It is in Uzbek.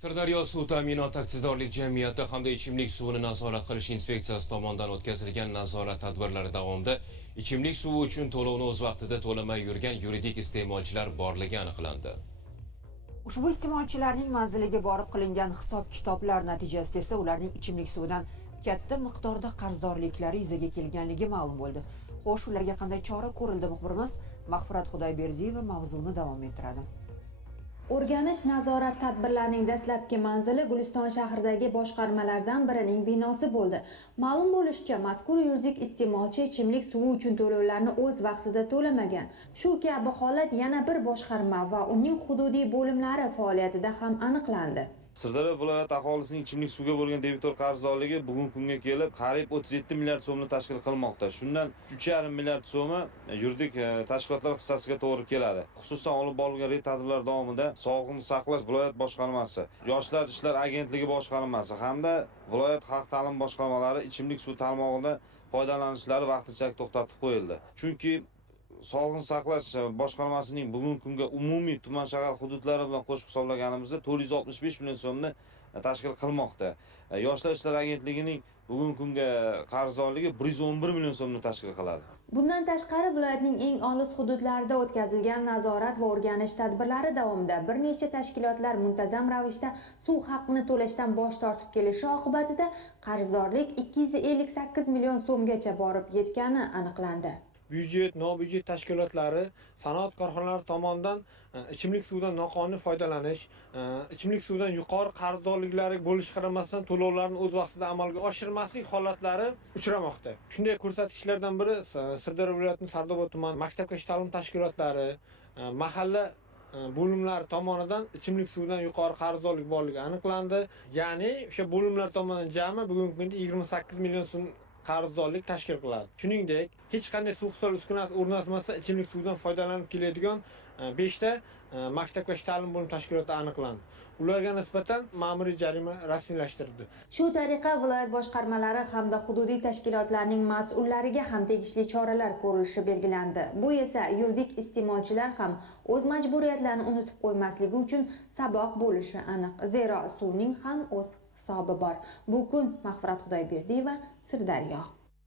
Sirdaryo suv ta'minot aksiyadorlik jamiyati hamda ichimlik suvini nazorat qilish inspeksiyasi tomonidan o'tkazilgan nazorat tadbirlari davomida ichimlik suvi uchun to'lovni o'z vaqtida to'lamay yurgan yuridik iste'molchilar borligi aniqlandi. Ushbu iste'molchilarning manziliga borib qilingan hisob-kitoblar natijasida esa ularning ichimlik suvidan katta miqdorda qarzdorliklari yuzaga kelganligi ma'lum bo'ldi. Xo'sh, ularga qanday chora ko'rildi? Muxbirimiz Mahfurat Xudoyberdiyeva mavzuni davom ettiradi. O'rganish nazorat tadbirlarining dastlabki manzili Guliston shahridagi boshqarmalardan birining binosi bo'ldi. Ma'lum bo'lishicha, mazkur yuridik iste'molchi ichimlik suvi uchun to'lovlarni o'z vaqtida to'lamagan. Shu kabi holat yana bir boshqarma va uning hududiy bo'limlari faoliyatida ham aniqlandi. Sirdaryo viloyati aholisining ichimlik suvga bo'lgan debitor qarzdorligi bugungi kunga kelib qariyb 37 milliard so'mni tashkil qilmoqda. Shundan 3,5 milliard so'mi yuridik tashkilotlar hissasiga to'g'ri keladi. Xususan olib borilgan reyd tadbirlar davomida Sog'liqni saqlash viloyat boshqarmasi, Yoshlar ishlar agentligi boshqarmasi hamda viloyat xalq ta'limi boshqarmalari ichimlik suv tarmog'ida foydalanishlari vaqtincha to'xtatib qo'yildi. Chunki Sog'liqni saqlash boshqarmasining bugungi kunga umumiy tuman shahar hududlari bilan qo'shib hisoblaganimizda 465 million so'mni tashkil qilmoqda. Yoshlar ishlar agentligining bugungi kunga qarzdorligi 111 million so'mni tashkil qiladi. Bundan tashqari viloyatning eng olis hududlarida o'tkazilgan nazorat va o'rganish tadbirlari davomida bir necha tashkilotlar muntazam ravishda suv haqqini to'lashdan bosh tortib kelishi oqibatida qarzdorlik 258 million so'mgacha borib yetgani aniqlandi. Byudjet, nobyudjet tashkilotlari, sanoat korxonalari tomonidan ichimlik suvidan noqonuniy foydalanish, ichimlik suvidan yuqori qarzdorliklari bo'lishi qaramasdan to'lovlarni o'z vaqtida amalga oshirmaslik holatlari uchramoqda. Shunday ko'rsatkichlardan biri Sirdaryo viloyatining Sardoba tuman maktabgacha ta'lim tashkilotlari, mahalla bo'limlar tomonidan ichimlik suvidan yuqori qarzdorlik borligi aniqlandi. Ya'ni o'sha bo'limlar tomonidan jami bugungi kunda 28 million so'm qarzdorlik tashkil qiladi. Shuningdek, hech qanday suv hisob uskunasi o'rnatmasdan ichimlik suvidan foydalanib keladigan 5 ta maktabgacha ta'lim bo'lim tashkiloti aniqlandi. Ularga nisbatan ma'muriy jarima rasmiylashtirildi. Shu tariqa viloyat boshqarmalari hamda hududiy tashkilotlarning mas'ullariga ham tegishli choralar ko'rilishi belgilandi. Bu esa yuridik iste'molchilar ham o'z majburiyatlarini unutib qo'ymasligi uchun saboq bo'lishi aniq. Zero suvning ham o'z hisobi bor. Bu kun Mahfurat Xudoyberdiyeva, Sirdaryo.